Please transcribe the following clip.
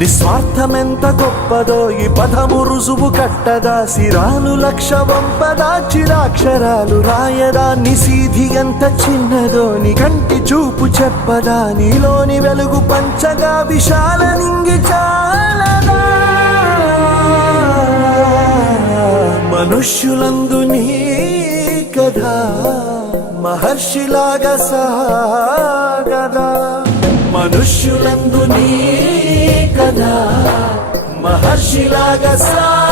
నిస్వార్థమెంత గొప్పదో ఈ పదము రుజువు కట్టదా, సిరాలు లక్ష వంపదా చిరాక్షరాలు రాయదా, నిశీధి ఎంత చిన్నదో నీ కంటి చూపు చెప్పదా, నీలోని వెలుగు పంచగా విశాల నింగి చాలదా. మనుష్యులందు నీ కథ మహర్షిలాగా సాగదా, మనుష్యులందు నీ కథ మహర్షిలాగా సాగదా.